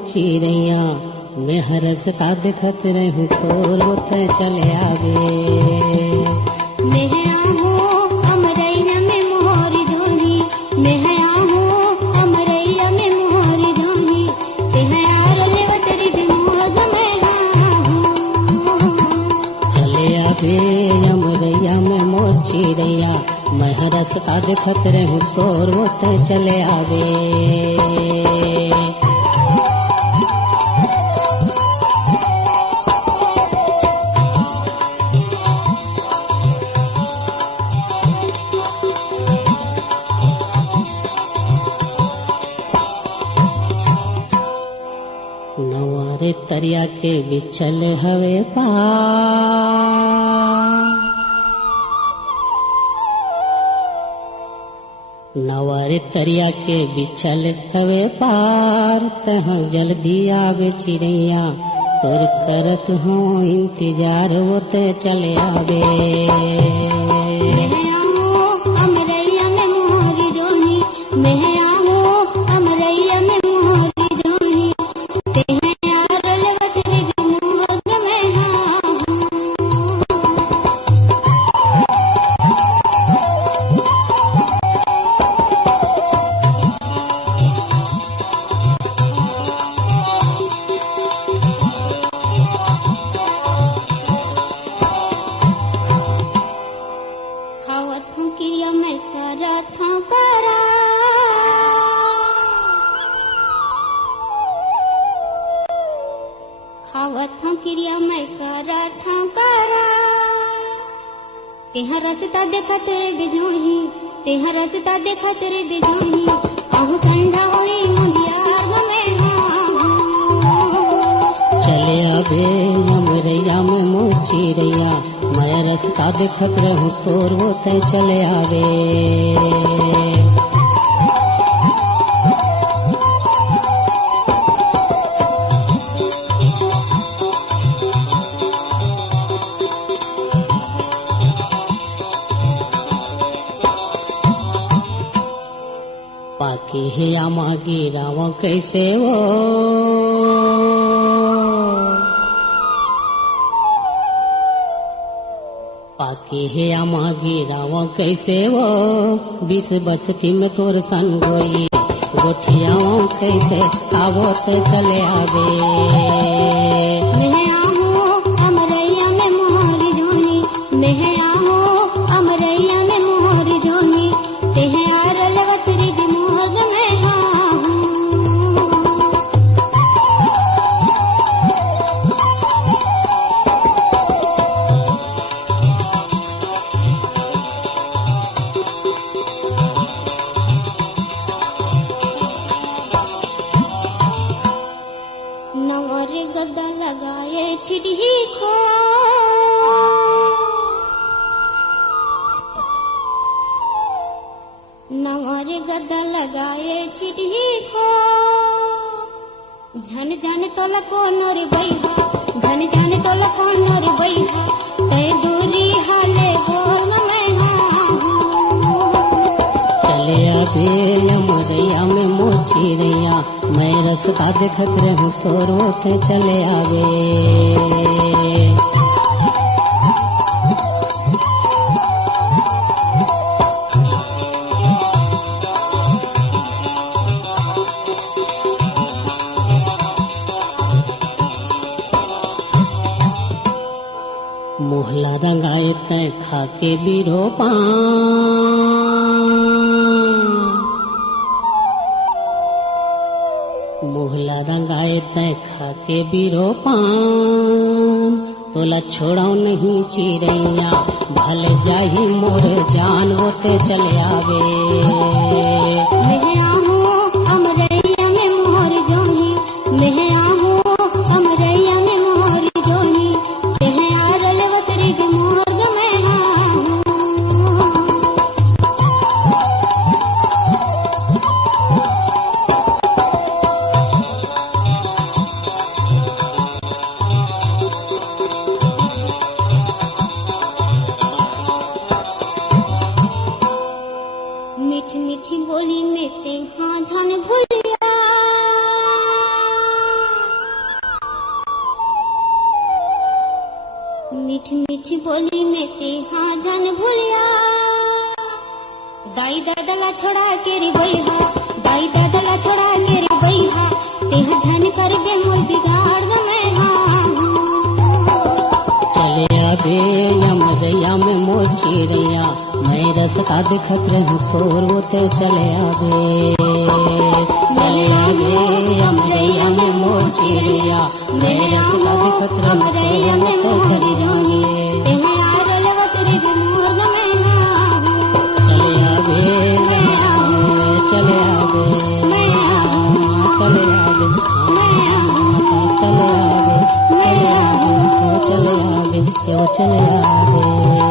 चिड़ैया मैं हरस का देखत रहूं तोर वो ते चले आवे। मैं आहूं अमरैया में मोरी धोनी, मैं आहूं अमरैया में मोरी धोनी, ते है यार लेवत रे बिमोद में आहूं। चले आवे अमरैया में मोर चिड़ैया मैं हरस का देखत रहूं तोर वो ते चले आवे। नवारे तरिया के बिछल हवे पार, नवारे तरिया के बिछल हवे पार, तहाँ जल्दी आवे चिड़ैया तोर करत हूँ इंतजार वो ते चले आवे। मैं आहूं अमरैया में मोरी धोनी, मैं आहूं अमरैया में मोरी धोनी, ते है यार लेवत रे बिमोद में आहूं। खावत हूँ क्रिया मैं करत हूँ करा, खावत हूँ क्रिया मैं करत हूँ करा, तेहा रसता देखा तेरे बिजोही, तेहा रसता देखा तेरे बिजोही, आहू संध्या होई मुंदियार में आहूं। चले आवे अमरैया में मोर चिड़ैया मैं रस्ता देखत रहूं तोर वो ते चले आवे। पाके हे आमा गिरावा कैसे वो, पाके हे आमा गिरावा कैसे वो, बीस बस्ती में तोर सन गोई गोठियाओं कैसे आवो ते चले आवे। मैं आहूं अमरैया में मोरी धोनी, मैं आहूं अमरैया में मोरी धोनी, ते है यार लेवत रे बिमोद में आहूं। नवर गद्दा लगाए छिड़ी को, नवर गद्दा लगाए छिड़ी को, झन झन तोला कोनोर बैहा, झन झन तोला कोनोर बैहा, तै दूरी हाले गोल में आहूं। चले आवे अमरैया में मोर चिड़ैया मैं रस्ता देखत रहूं तोर वो ते चले आवे। मोहला रंगाए तै खाके बीरो पान, मोहला रंगाए तै खाके बीरो पान, तोला छोड़ाओ नहीं चिड़ैया भल जाही मोर जान वो ते चले आवे। मैं आहूं अमरैया में मोरी धोनी, मैं आहूं अमरैया में मोरी धोनी, ते है यार लेवत रे बिमोद में आहूं। मीठी मीठी बोली में ते मीठी मीठी बोली में ते हाँ जान भूलिया दाई दादला छोड़ा के रे बैहा दाई दादला छोड़ा के रे बैहा ते जान कर बे मोर बिगाड़ दे मैं चले आवे यमगैया में मोर चिड़ैया मैं रस्ता दिखत रहूं तोर वो ते चले आवे चले आवे यमगैया में मोर चिड़ैया मैं रस्ता दिखत रहूं तोर वो ते चले आवे तेरे यार लवत रे मोर मैं चले आवे चले आवे मैं चले आवे मैं चले आवे चले आवे चले आवे